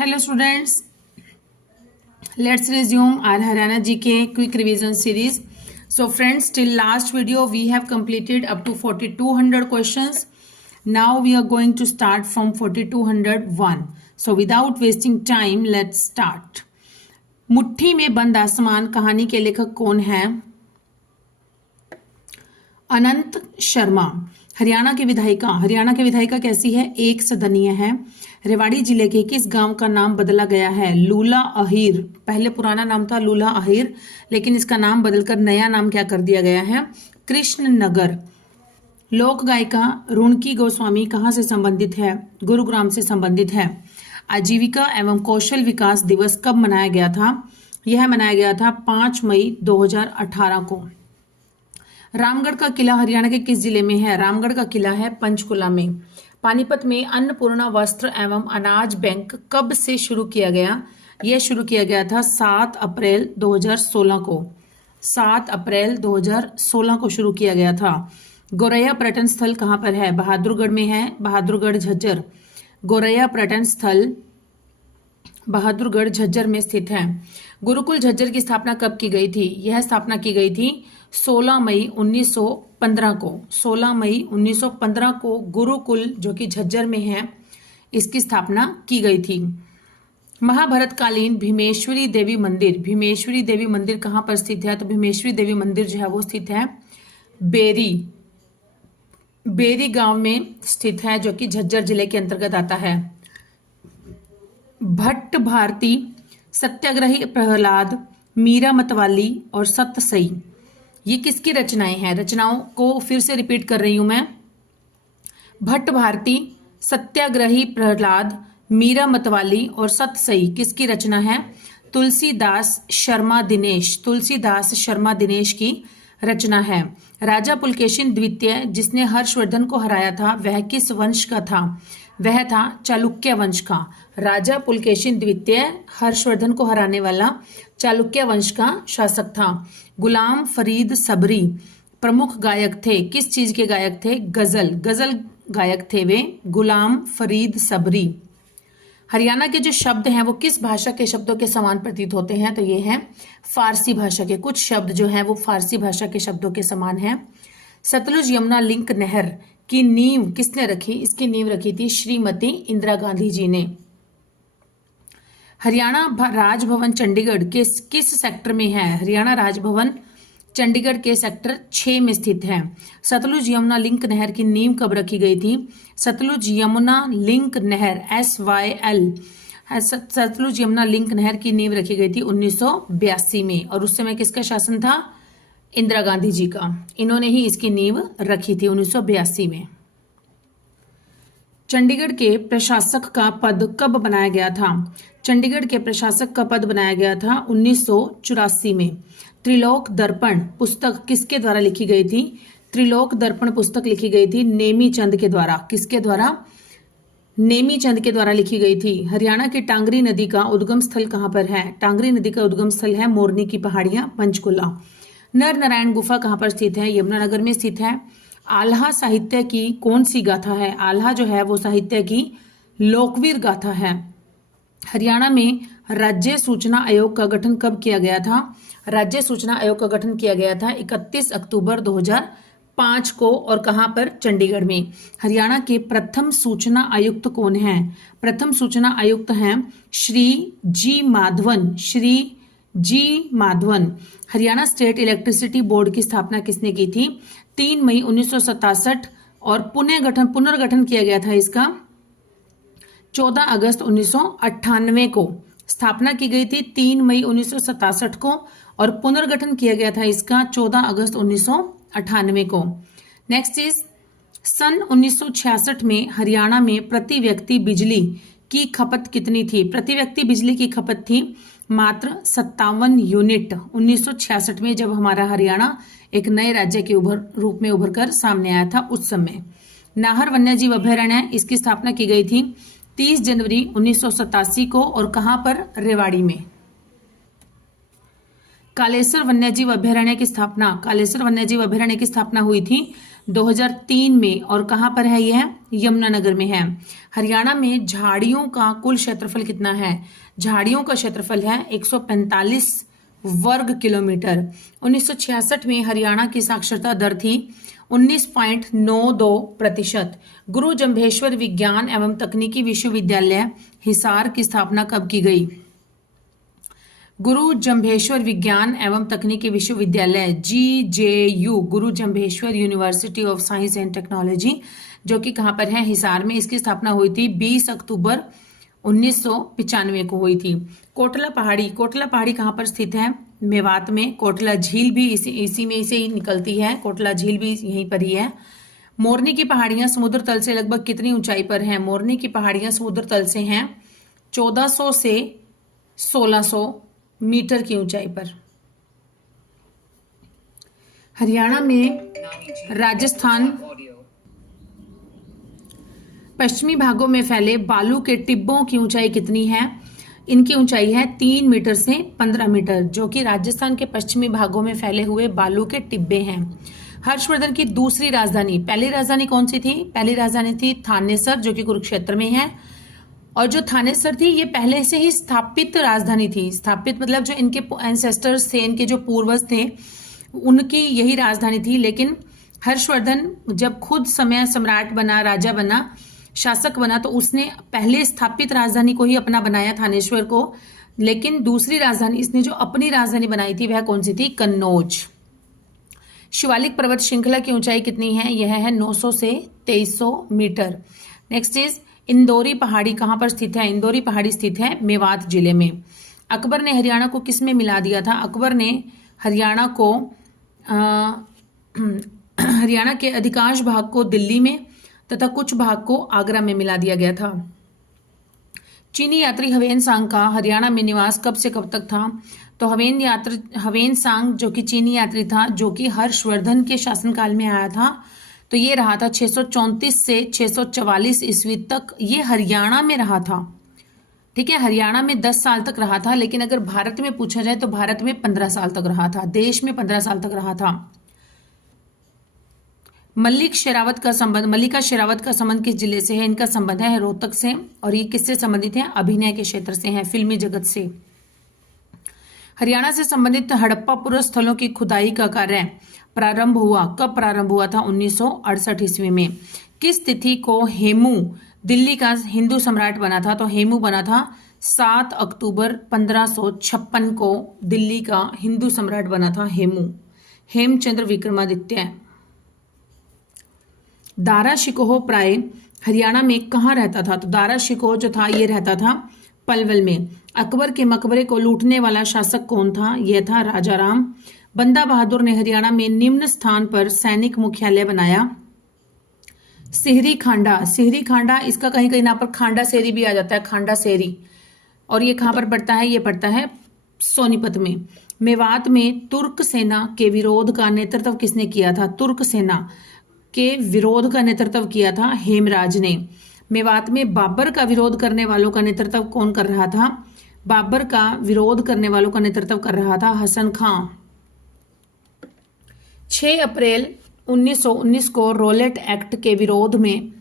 Hello students, let's resume our Haryana GK quick revision series. So friends, till last video we have completed up to 4200 questions. Now we are going to start from 4201. So without wasting time, let's start. मुट्ठी में बंद आसमान कहानी के लेखक कौन है? अनंत शर्मा। हरियाणा की विधायिका कैसी है? एक सदनीय है। रेवाड़ी जिले के किस गांव का नाम बदला गया है? लूला अहीर। पहले पुराना नाम था लूला अहीर, लेकिन इसका नाम बदलकर नया नाम क्या कर दिया गया है? कृष्णनगर। लोक गायिका रुणकी गोस्वामी कहाँ से संबंधित है? गुरुग्राम से संबंधित है। आजीविका एवं कौशल विकास दिवस कब मनाया गया था? यह मनाया गया था 5 मई 2018 को। रामगढ़ का किला हरियाणा के किस जिले में है? रामगढ़ का किला है पंचकुला में। पानीपत में अन्नपूर्णा वस्त्र एवं अनाज बैंक कब से शुरू किया गया? यह शुरू किया गया था 7 अप्रैल 2016 को। 7 अप्रैल 2016 को शुरू किया गया था। गोरैया पर्यटन स्थल कहाँ पर है? बहादुरगढ़ में है। बहादुरगढ़ झज्जर। गोरैया पर्यटन स्थल बहादुरगढ़ झज्जर में स्थित है। गुरुकुल झज्जर की स्थापना कब की गई थी? यह स्थापना की गई थी 16 मई 1915 को। 16 मई 1915 को गुरुकुल जो कि झज्जर में है, इसकी स्थापना की गई थी। महाभारतकालीन भीमेश्वरी देवी मंदिर। भीमेश्वरी देवी मंदिर कहाँ पर स्थित है? तो भीमेश्वरी देवी मंदिर जो है वो स्थित है बेरी गांव में स्थित है, जो कि झज्जर जिले के अंतर्गत आता है। भट्ट भारती, सत्याग्रही प्रहलाद, मीरा मतवाली और सतसई, ये किसकी रचनाएं हैं? रचनाओं को फिर से रिपीट कर रही हूं मैं। भट्ट भारती, सत्याग्रही प्रहलाद, मीरा मतवाली और सतसई किसकी रचना है? तुलसीदास शर्मा दिनेश की रचना है। राजा पुलकेशिन द्वितीय जिसने हर्षवर्धन को हराया था, वह किस वंश का था? वह था चालुक्य वंश का। राजा पुलकेशिन द्वितीय हर्षवर्धन को हराने वाला चालुक्य वंश का शासक था। गुलाम फरीद सबरी प्रमुख गायक थे। किस चीज के गायक थे? गजल गायक थे वे, गुलाम फरीद सबरी। हरियाणा के जो शब्द हैं वो किस भाषा के शब्दों के समान प्रतीत होते हैं? तो ये हैं फारसी भाषा के। कुछ शब्द जो हैं वो फारसी भाषा के शब्दों के समान हैं। सतलुज यमुना लिंक नहर की नींव किसने रखी? इसकी नींव रखी थी श्रीमती इंदिरा गांधी जी ने। हरियाणा राजभवन चंडीगढ़ के किस सेक्टर में है? हरियाणा राजभवन चंडीगढ़ के सेक्टर 6 में स्थित है। सतलुज यमुना लिंक नहर की नींव कब रखी गई थी? सतलुज यमुना लिंक नहर सतलुज यमुना लिंक नहर की नींव रखी गई थी 1982 में। और उस समय किसका शासन था? इंदिरा गांधी जी का। इन्होंने ही इसकी नींव रखी थी 1982 में। चंडीगढ़ के प्रशासक का पद कब बनाया गया था? चंडीगढ़ के प्रशासक का पद बनाया गया था 1984 में। त्रिलोक दर्पण पुस्तक किसके द्वारा लिखी गई थी? त्रिलोक दर्पण पुस्तक लिखी गई थी नेमी चंद के द्वारा। किसके द्वारा? नेमी चंद के द्वारा लिखी गई थी। हरियाणा की टांगरी नदी का उद्गम स्थल कहाँ पर है? टांगरी नदी का उद्गम स्थल है मोरनी की पहाड़ियां, पंचकुला। नर नारायण गुफा कहाँ पर स्थित है? यमुनानगर में स्थित है। आल्हा साहित्य की कौन सी गाथा है? आल्हा जो है वो साहित्य की लोकवीर गाथा है। हरियाणा में राज्य सूचना आयोग का गठन कब किया गया था? राज्य सूचना आयोग का गठन किया गया था 31 अक्टूबर 2005 को। और कहां पर? चंडीगढ़ में। हरियाणा के प्रथम सूचना आयुक्त कौन हैं? प्रथम सूचना आयुक्त हैं Shri G Madhavan. Haryana state electricity board की स्थापना किसने की थी? 3 मई 1967 और पुनर्गठन किया गया था इसका 14 अगस्त 1998 को। स्थापना की गई थी 3 मई 1967 को और पुनर्गठन किया गया था इसका 14 अगस्त 1998 को। नेक्स्ट इज सन 1966 में हरियाणा में प्रति व्यक्ति बिजली की खपत कितनी थी? प्रति व्यक्ति बिजली की खपत थी मात्र 57 यूनिट 1966 में, जब हमारा हरियाणा एक नए राज्य के रूप में उभर कर सामने आया था उस समय। नाहर वन्यजीव अभयारण्य, इसकी स्थापना की गई थी 30 जनवरी 1987 को। और कहां पर? रेवाड़ी में। कालेसर वन्यजीव अभयारण्य की स्थापना हुई थी 2003 में। और कहाँ पर है यह? यमुनानगर में है। हरियाणा में झाड़ियों का कुल क्षेत्रफल कितना है? झाड़ियों का क्षेत्रफल है 145 वर्ग किलोमीटर। 1966 में हरियाणा की साक्षरता दर थी 19.92%। गुरु जम्भेश्वर विज्ञान एवं तकनीकी विश्वविद्यालय हिसार की स्थापना कब की गई? गुरु जम्भेश्वर विज्ञान एवं तकनीकी विश्वविद्यालय GJU, Guru Jambheshwar university of science and technology, जो कि कहाँ पर है? हिसार में। इसकी स्थापना हुई थी 20 अक्टूबर 1995 को हुई थी। कोटला पहाड़ी, कोटला पहाड़ी कहाँ पर स्थित है? मेवात में। कोटला झील भी इसी में से ही निकलती है, कोटला झील भी यहीं पर ही है। मोरनी की पहाड़ियां समुद्र तल से लगभग कितनी ऊंचाई पर हैं? मोरनी की पहाड़ियां समुद्र तल से हैं 1400 से 1600 मीटर की ऊंचाई पर। हरियाणा में राजस्थान पश्चिमी भागों में फैले बालू के टिब्बों की ऊंचाई कितनी है? इनकी ऊंचाई है 3 मीटर से 15 मीटर, जो कि राजस्थान के पश्चिमी भागों में फैले हुए बालू के टिब्बे हैं। हर्षवर्धन की दूसरी राजधानी, पहली राजधानी कौन सी थी? पहली राजधानी थी थानेसर, जो कि कुरुक्षेत्र में है। और जो थानेसर थी ये पहले से ही स्थापित राजधानी थी। स्थापित मतलब जो इनके एंसेस्टर्स थे, इनके जो पूर्वज थे, उनकी यही राजधानी थी। लेकिन हर्षवर्धन जब खुद समय सम्राट बना, राजा बना, शासक बना, तो उसने पहले स्थापित राजधानी को ही अपना बनाया, थानेश्वर को। लेकिन दूसरी राजधानी इसने जो अपनी राजधानी बनाई थी वह कौन सी थी? कन्नौज। शिवालिक पर्वत श्रृंखला की ऊंचाई कितनी है? यह है 900 से 2300 मीटर। नेक्स्ट इज इंदौरी पहाड़ी कहां पर स्थित है? इंदौरी पहाड़ी स्थित है मेवात जिले में। अकबर ने हरियाणा को किस में मिला दिया था? अकबर ने हरियाणा को हरियाणा के अधिकांश भाग को दिल्ली में तथा कुछ भाग को आगरा में मिला दिया गया था। चीनी यात्री हवेन सांग का हरियाणा में निवास कब से कब तक था? तो हवेन सांग जो कि चीनी यात्री था, जो कि हर्षवर्धन के शासनकाल में आया था, तो ये रहा था 634 से 644 ईस्वी तक ये हरियाणा में रहा था। ठीक है, हरियाणा में 10 साल तक रहा था। लेकिन अगर भारत में पूछा जाए तो भारत में 15 साल तक रहा था, देश में 15 साल तक रहा था। मल्लिका शेरावत का संबंध किस जिले से है? इनका संबंध है रोहतक से। और ये किससे संबंधित है? अभिनय के क्षेत्र से है, फिल्मी जगत से। हरियाणा से संबंधित हड़प्पा पुरस्थलों की खुदाई का कार्य प्रारंभ हुआ, कब प्रारंभ हुआ था? 1968 ईस्वी में। किस तिथि को हेमू दिल्ली का हिंदू सम्राट बना था? तो हेमू बना था 7 अक्टूबर 1556 को दिल्ली का हिंदू सम्राट बना था हेमू, हेमचंद्र विक्रमादित्य। दारा शिकोह प्राय हरियाणा में कहाँ रहता था? तो दारा शिकोह जो था ये रहता था पलवल में। अकबर के मकबरे को लूटने वाला शासक कौन था? यह था राजा राम। बंदा बहादुर ने हरियाणा में निम्न स्थान पर सैनिक मुख्यालय बनाया। सिहरी खांडा, इसका कहीं कहीं ना पर खांडा सेरी भी आ जाता है, खांडा सेरी। और ये कहाँ पर पड़ता है? ये पड़ता है सोनीपत में। मेवात में तुर्क सेना के विरोध का नेतृत्व किसने किया था? तुर्क सेना के विरोध का नेतृत्व किया था हेमराज ने। मेवात में बाबर का विरोध करने वालों का नेतृत्व कौन कर रहा था? बाबर का विरोध करने वालों का नेतृत्व कर रहा था हसन खां। 6 अप्रैल 1919 को रोलेट एक्ट के विरोध में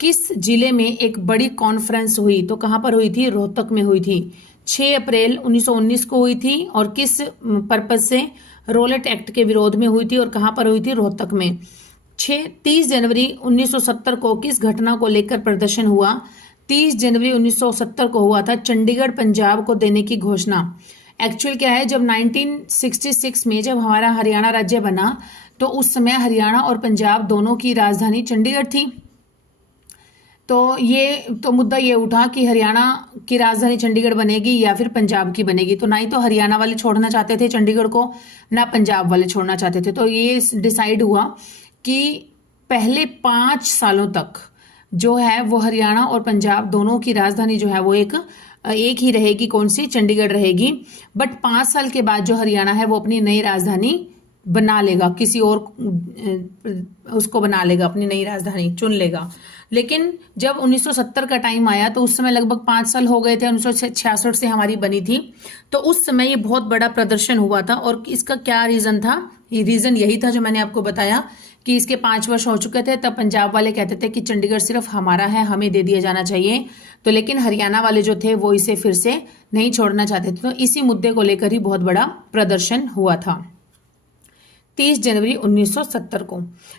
किस जिले में एक बड़ी कॉन्फ्रेंस हुई? तो कहां पर हुई थी? रोहतक में हुई थी। 6 अप्रैल 1919 को हुई थी और किस पर्पज से? रोलेट एक्ट के विरोध में हुई थी। और कहां पर हुई थी? रोहतक में। 30 जनवरी 1970 को किस घटना को लेकर प्रदर्शन हुआ? 30 जनवरी 1970 को हुआ था चंडीगढ़ पंजाब को देने की घोषणा। एक्चुअल क्या है, जब 1966 में जब हमारा हरियाणा राज्य बना तो उस समय हरियाणा और पंजाब दोनों की राजधानी चंडीगढ़ थी। तो मुद्दा ये उठा कि हरियाणा की राजधानी चंडीगढ़ बनेगी या फिर पंजाब की बनेगी। तो ना ही तो हरियाणा वाले छोड़ना चाहते थे चंडीगढ़ को, ना पंजाब वाले छोड़ना चाहते थे। तो ये डिसाइड हुआ कि पहले 5 सालों तक जो है वो हरियाणा और पंजाब दोनों की राजधानी जो है वो एक ही रहेगी। कौन सी? चंडीगढ़ रहेगी। बट 5 साल के बाद जो हरियाणा है वो अपनी नई राजधानी बना लेगा, किसी और उसको बना लेगा, अपनी नई राजधानी चुन लेगा। लेकिन जब 1970 का टाइम आया तो उस समय लगभग 5 साल हो गए थे, 1966 से हमारी बनी थी। तो उस समय ये बहुत बड़ा प्रदर्शन हुआ था। और इसका क्या रीजन था? ये रीजन यही था जो मैंने आपको बताया कि इसके 5 वर्ष हो चुके थे, तब पंजाब वाले कहते थे कि चंडीगढ़ सिर्फ हमारा है, हमें दे दिया जाना चाहिए। तो लेकिन हरियाणा वाले जो थे वो इसे फिर से नहीं छोड़ना चाहते थे। तो इसी मुद्दे को लेकर ही बहुत बड़ा प्रदर्शन हुआ था। 30 जनवरी 1970 को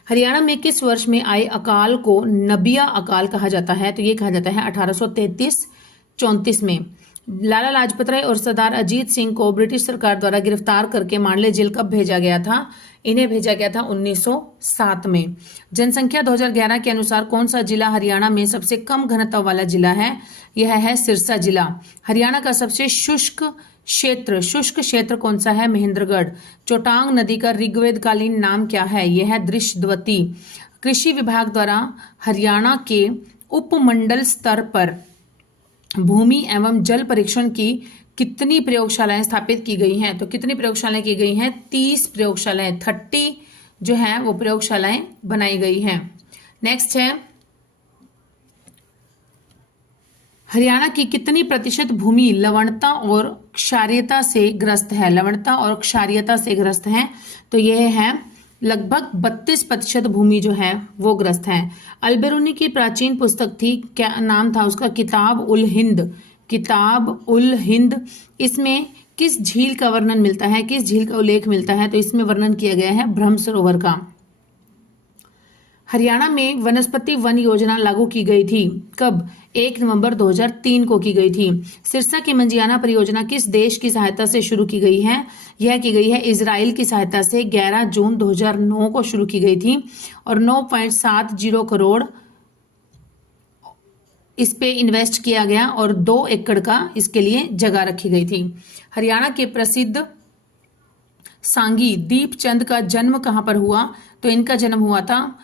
हरियाणा में किस वर्ष में आए अकाल को नबिया अकाल कहा जाता है? तो ये कहा जाता है 1833-34 में। लाला लाजपत राय और सरदार अजीत सिंह को ब्रिटिश सरकार द्वारा गिरफ्तार करके मांडले जेल कब भेजा गया था? इन्हें भेजा गया था 1907 में। जनसंख्या 2011 के अनुसार कौन सा जिला हरियाणा में सबसे कम घनत्व वाला जिला है? यह है सिरसा जिला। हरियाणा का सबसे शुष्क क्षेत्र कौन सा है? महेंद्रगढ़। चोटांग नदी का ऋग्वेदकालीन नाम क्या है? यह है दृश्यवती। कृषि विभाग द्वारा हरियाणा के उपमंडल स्तर पर भूमि एवं जल परीक्षण की कितनी प्रयोगशालाएं स्थापित की गई हैं? तो कितनी प्रयोगशालाएं की गई हैं? 30 प्रयोगशालाएं, 30 जो है वो प्रयोगशालाएं बनाई गई हैं। नेक्स्ट है, हरियाणा की कितनी प्रतिशत भूमि लवणता और क्षारीयता से ग्रस्त है? लवणता और क्षारीयता से ग्रस्त है, तो यह है लगभग 32% भूमि जो है वो ग्रस्त है। अलबेरूनी की प्राचीन पुस्तक थी, क्या नाम था उसका? किताब उल हिंद। किताब उल हिंद। इसमें किस झील का वर्णन मिलता है? किस झील का उल्लेख मिलता है? तो इसमें वर्णन किया गया है ब्रह्म सरोवर का। हरियाणा में वनस्पति वन योजना लागू की गई थी कब? 1 नवंबर 2003 को की गई थी। सिरसा की मंजियाना परियोजना किस देश की सहायता से शुरू की गई है? यह की गई है इजराइल की सहायता से। 11 जून 2009 को शुरू की गई थी और 9.70 करोड़ इस पे इन्वेस्ट किया गया और 2 एकड़ का इसके लिए जगह रखी गई थी। हरियाणा के प्रसिद्ध सांगी दीपचंद का जन्म कहां पर हुआ? तो इनका जन्म हुआ था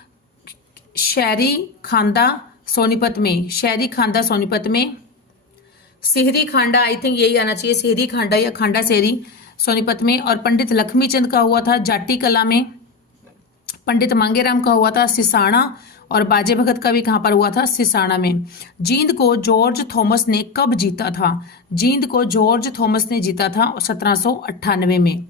शहरी खांदा सोनीपत में। शहरी खांदा सोनीपत में। सिहरी खांडा, आई थिंक यही आना चाहिए, सिहरी खांडा या खांडा सेरी, सोनीपत में। और पंडित लक्ष्मीचंद का हुआ था जाटी कला में। पंडित मांगेराम का हुआ था सिसाना और बाजे भगत का भी कहां पर हुआ था? सिसाना में। जींद को जॉर्ज थॉमस ने कब जीता था? जींद को जॉर्ज थॉमस ने जीता था 1798 में।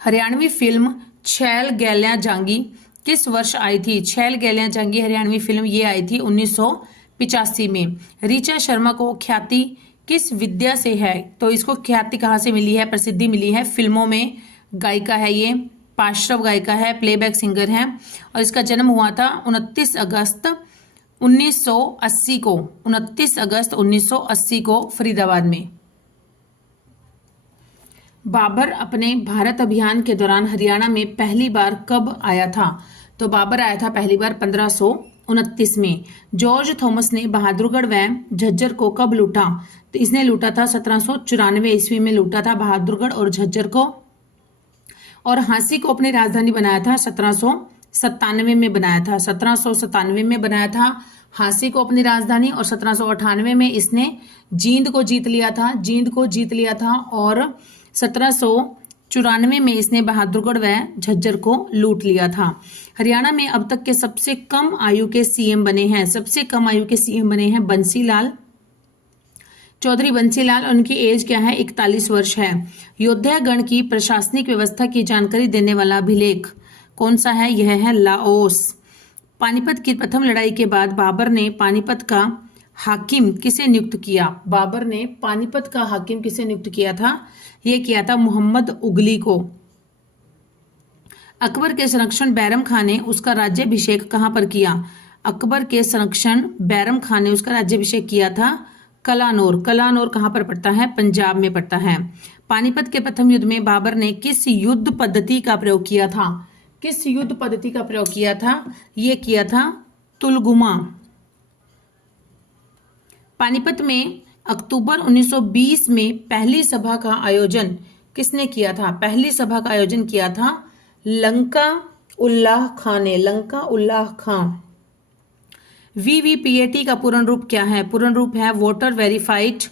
हरियाणवी फिल्म छैल गैलियां जांगी किस वर्ष आई थी? छैल गैलियां जांगी हरियाणवी फिल्म ये आई थी 1985 में। ऋचा शर्मा को ख्याति किस विद्या से है? तो इसको ख्याति कहाँ से मिली है? प्रसिद्धि मिली है फिल्मों में। गायिका है ये, पार्श्व गायिका है, प्लेबैक सिंगर है और इसका जन्म हुआ था 29 अगस्त 1980 को। 29 अगस्त 1980 को फरीदाबाद में। बाबर अपने भारत अभियान के दौरान हरियाणा में पहली बार कब आया था? तो बाबर आया था पहली बार 1529 में। जॉर्ज थॉमस ने बहादुरगढ़ व झज्जर को कब लूटा? तो इसने लूटा था 1794 ईस्वी में लूटा था बहादुरगढ़ और झज्जर को। और झांसी को अपनी राजधानी बनाया था 1797 में बनाया था। 1797 में बनाया था झांसी को अपनी राजधानी और 1798 में इसने जींद को जीत लिया था। जींद को जीत लिया था और 1794 में इसने बहादुरगढ़ व झज्जर को लूट लिया था। हरियाणा में अब तक के सबसे कम आयु के सीएम बने हैं। सबसे कम आयु के सीएम बने हैं बंसीलाल चौधरी बंसीलाल। उनकी एज क्या है? 41 वर्ष है। योद्धा गण की प्रशासनिक व्यवस्था की जानकारी देने वाला अभिलेख कौन सा है? यह है लाओस। पानीपत की प्रथम लड़ाई के बाद बाबर ने पानीपत का हाकिम किसे नियुक्त किया? बाबर ने पानीपत का हाकिम किसे नियुक्त किया था? यह किया था मोहम्मद उगली को। अकबर के संरक्षण बैरम खान ने उसका राज्याभिषेक कहां पर किया? अकबर के संरक्षण बैरम खान ने उसका राज्याभिषेक किया था कलानौर। कलानौर कहां पर पड़ता है? पंजाब में पड़ता है। पानीपत के प्रथम युद्ध में बाबर ने किस युद्ध पद्धति का प्रयोग किया था? किस युद्ध पद्धति का प्रयोग किया था? यह किया था तुलगुमा। पानीपत में अक्टूबर 1920 में पहली सभा का आयोजन किसने किया था? पहली सभा का आयोजन किया था लंका उल्लाह खान ने। लंका उल्लाह खान। VVPAT का पूर्ण रूप क्या है? पूर्ण रूप है voter verified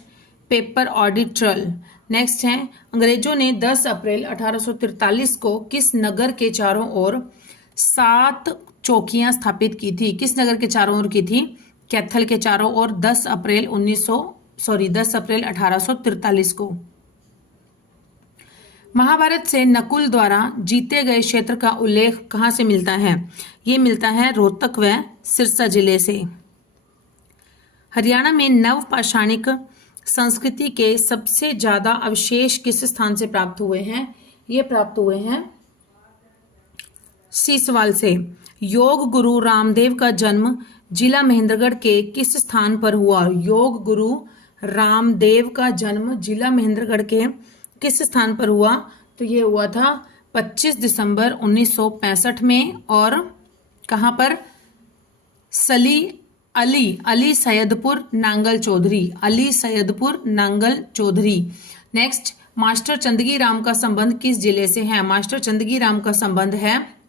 paper audit trail. Next है, अंग्रेजों ने 10 अप्रैल 1843 को किस नगर के चारों ओर 7 चौकियां स्थापित की थी? किस नगर के चारों ओर की थी? कैथल के चारों ओर 10 अप्रैल 1843 को। महाभारत से नकुल द्वारा जीते गए क्षेत्र का उल्लेख कहाँ से मिलता है? ये मिलता है रोहतक व सिरसा जिले से। हरियाणा में नवपाषाणिक संस्कृति के सबसे ज्यादा अवशेष किस स्थान से प्राप्त हुए हैं? ये प्राप्त हुए हैं सीसवाल से। योग गुरु रामदेव का जन्म जिला महेंद्रगढ़ के किस स्थान पर हुआ? योग गुरु रामदेव का जन्म जिला महेंद्रगढ़ के किस स्थान पर हुआ? तो ये हुआ था 25 दिसंबर 1965 में। और कहाँ पर? अली सैयदपुर नांगल चौधरी, अली सैयदपुर नांगल चौधरी। नेक्स्ट, मास्टर चंदगी राम का संबंध किस जिले से है? मास्टर चंदगी राम का संबंध है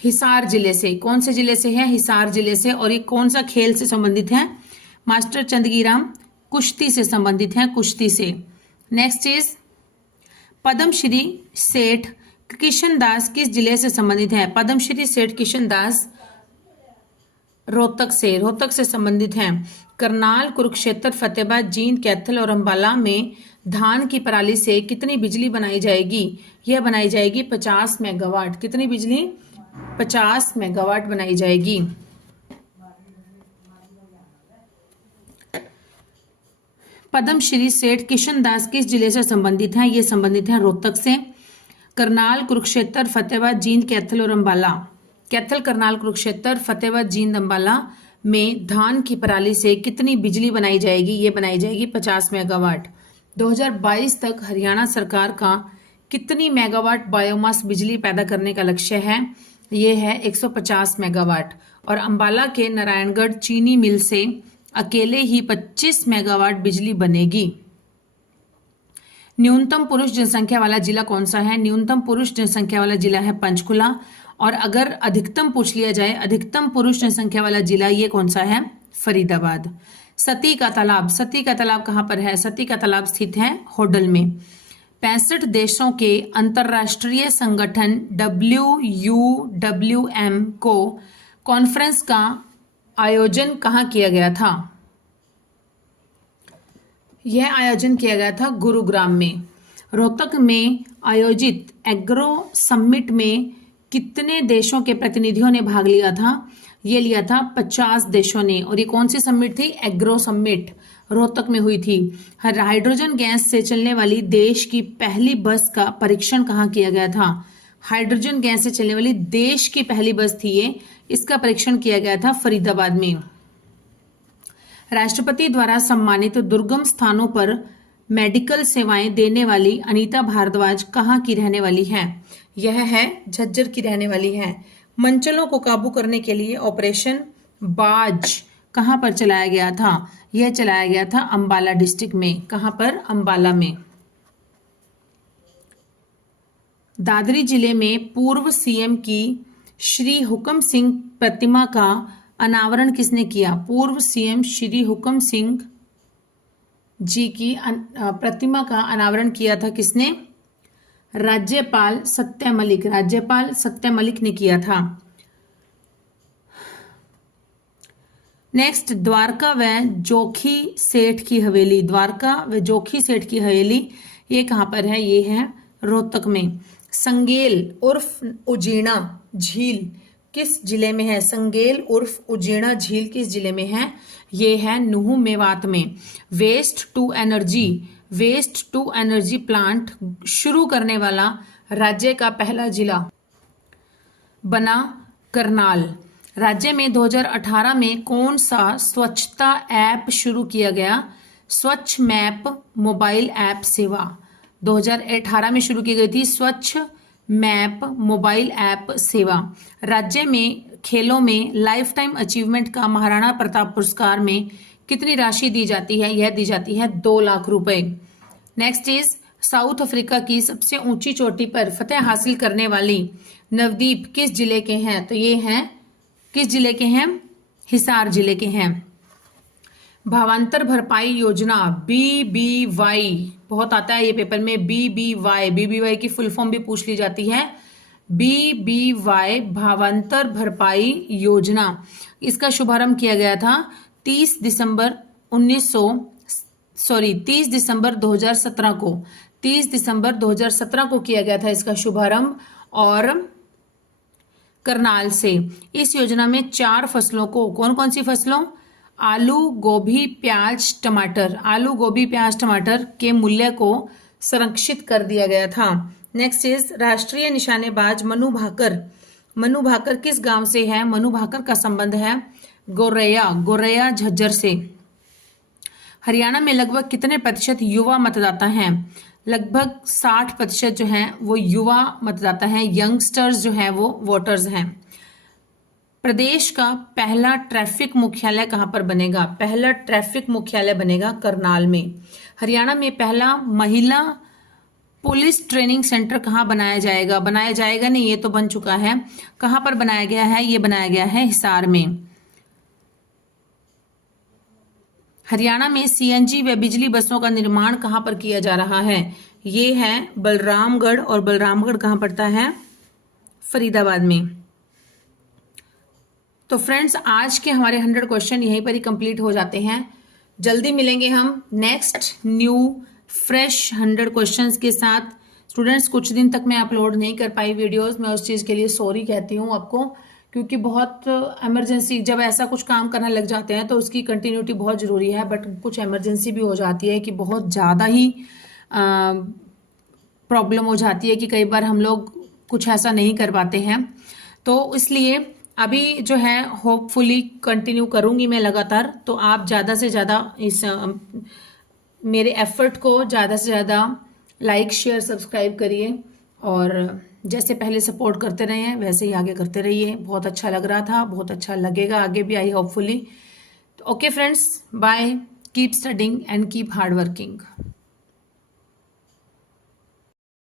हिसार जिले से। कौन से जिले से है? हिसार जिले से। और ये कौन सा खेल से संबंधित है? मास्टर चंदगी राम कुश्ती से संबंधित है, कुश्ती से। नेक्स्ट इज पद्मश्री सेठ किशन दास किस जिले से संबंधित है? पद्मश्री सेठ किशन दास रोहतक से संबंधित हैं। करनाल, कुरुक्षेत्र, फतेहाबाद, जींद, कैथल और अंबाला में धान की पराली से कितनी बिजली बनाई जाएगी? यह बनाई जाएगी 50 मेगावाट। कितनी बिजली? 50 मेगावाट बनाई जाएगी। पद्मश्री सेठ किशन दास किस जिले से संबंधित हैं? ये संबंधित हैं रोहतक से। करनाल, कुरुक्षेत्र, फतेहाबाद, जींद, कैथल और अंबाला। कैथल, करनाल, कुरुक्षेत्र, फतेहाबाद, जींद, अंबाला में धान की पराली से कितनी बिजली बनाई जाएगी? ये बनाई जाएगी 50 मेगावाट। 2022 तक हरियाणा सरकार का कितनी मेगावाट बायोमास बिजली पैदा करने का लक्ष्य है? ये है 150 मेगावाट। और अंबाला के नारायणगढ़ चीनी मिल से अकेले ही 25 मेगावाट बिजली बनेगी। न्यूनतम पुरुष जनसंख्या वाला जिला कौन सा है? न्यूनतम पुरुष जनसंख्या वाला जिला है पंचकुला। और अगर अधिकतम पूछ लिया जाए, अधिकतम पुरुष जनसंख्या वाला जिला ये कौन सा है? फरीदाबाद। सती का तालाब कहाँ पर है? सती का तालाब स्थित है होडल में। 65 देशों के अंतरराष्ट्रीय संगठन WUWM को कॉन्फ्रेंस का आयोजन कहाँ किया गया था? यह आयोजन किया गया था गुरुग्राम में। रोहतक में आयोजित एग्रो समिट में कितने देशों के प्रतिनिधियों ने भाग लिया था? ये लिया था 50 देशों ने। और ये कौन सी समिट थी? एग्रो समिट रोहतक में हुई थी। हाइड्रोजन गैस से चलने वाली देश की पहली बस का परीक्षण कहाँ किया गया था? हाइड्रोजन गैस से चलने वाली देश की पहली बस थी ये, इसका परीक्षण किया गया था फरीदाबाद में। राष्ट्रपति द्वारा सम्मानित दुर्गम स्थानों पर मेडिकल सेवाएं देने वाली अनीता भारद्वाज कहाँ की रहने वाली है? यह है झज्जर की रहने वाली है। मंचलों को काबू करने के लिए ऑपरेशन बाज कहाँ पर चलाया गया था? यह चलाया गया था अंबाला डिस्ट्रिक्ट में। कहाँ पर? अंबाला में। दादरी जिले में पूर्व सीएम की श्री हुकम सिंह प्रतिमा का अनावरण किसने किया? पूर्व सीएम श्री हुकम सिंह जी की प्रतिमा का अनावरण किया था किसने? राज्यपाल सत्य मलिक ने किया था। नेक्स्ट, द्वारका व जोखी सेठ की हवेली ये कहाँ पर है? ये है रोहतक में। संगेल उर्फ उजीना झील किस जिले में है? संगेल उर्फ उजीना झील किस जिले में है? ये है नूह मेवात में। वेस्ट टू एनर्जी प्लांट शुरू करने वाला राज्य का पहला जिला बना करनाल। राज्य में 2018 में कौन सा स्वच्छता ऐप शुरू किया गया? स्वच्छ मैप मोबाइल ऐप सेवा 2018 में शुरू की गई थी। स्वच्छ मैप मोबाइल ऐप सेवा। राज्य में खेलों में लाइफ टाइम अचीवमेंट का महाराणा प्रताप पुरस्कार में कितनी राशि दी जाती है? यह दी जाती है 2 लाख रुपए। नेक्स्ट इज साउथ अफ्रीका की सबसे ऊंची चोटी पर फतह हासिल करने वाली नवदीप किस जिले के हैं? तो ये हैं किस जिले के हैं? हिसार जिले के हैं। भावांतर भरपाई योजना BBY बहुत आता है ये पेपर में। BBY की फुल फॉर्म भी पूछ ली जाती है। BBY भावांतर भरपाई योजना, इसका शुभारंभ किया गया था 30 दिसंबर 2017 को। 30 दिसंबर 2017 को किया गया था इसका शुभारंभ, और करनाल से। इस योजना में 4 फसलों को, कौन कौन सी फसलों, आलू, गोभी, प्याज, टमाटर, आलू, गोभी, प्याज, टमाटर के मूल्य को संरक्षित कर दिया गया था। नेक्स्ट इज राष्ट्रीय निशानेबाज मनु भाकर। मनु भाकर किस गांव से है? मनु भाकर का संबंध है गोरैया झज्जर से। हरियाणा में लगभग कितने प्रतिशत युवा मतदाता हैं? लगभग 60% जो हैं वो युवा मतदाता हैं, यंगस्टर्स जो हैं वो वोटर्स हैं। प्रदेश का पहला ट्रैफिक मुख्यालय कहां पर बनेगा? पहला ट्रैफिक मुख्यालय बनेगा करनाल में। हरियाणा में पहला महिला पुलिस ट्रेनिंग सेंटर कहां बनाया जाएगा? बनाया जाएगा नहीं, ये तो बन चुका है। कहां पर बनाया गया है? ये बनाया गया है हिसार में। हरियाणा में सीएनजी व बिजली बसों का निर्माण कहां पर किया जा रहा है? ये है बलरामगढ़, और बलरामगढ़ कहां पड़ता है? फरीदाबाद में। तो फ्रेंड्स, आज के हमारे 100 क्वेश्चन यहीं पर ही कंप्लीट हो जाते हैं। जल्दी मिलेंगे हम नेक्स्ट न्यू फ्रेश 100 क्वेश्चंस के साथ। स्टूडेंट्स, कुछ दिन तक मैं अपलोड नहीं कर पाई वीडियोस, मैं उस चीज़ के लिए सॉरी कहती हूँ आपको, क्योंकि बहुत इमरजेंसी, जब ऐसा कुछ काम करने लग जाते हैं तो उसकी कंटिन्यूटी बहुत ज़रूरी है, बट कुछ इमरजेंसी भी हो जाती है कि बहुत ज़्यादा ही प्रॉब्लम हो जाती है कि कई बार हम लोग कुछ ऐसा नहीं कर पाते हैं। तो इसलिए अभी जो है होपफुली कंटिन्यू करूँगी मैं लगातार। तो आप ज़्यादा से ज़्यादा इस मेरे एफर्ट को ज़्यादा से ज़्यादा लाइक, शेयर, सब्सक्राइब करिए, और जैसे पहले सपोर्ट करते रहे हैं वैसे ही आगे करते रहिए। बहुत अच्छा लग रहा था, बहुत अच्छा लगेगा आगे भी, I hopefully. Okay friends, bye, keep studying and keep hard working.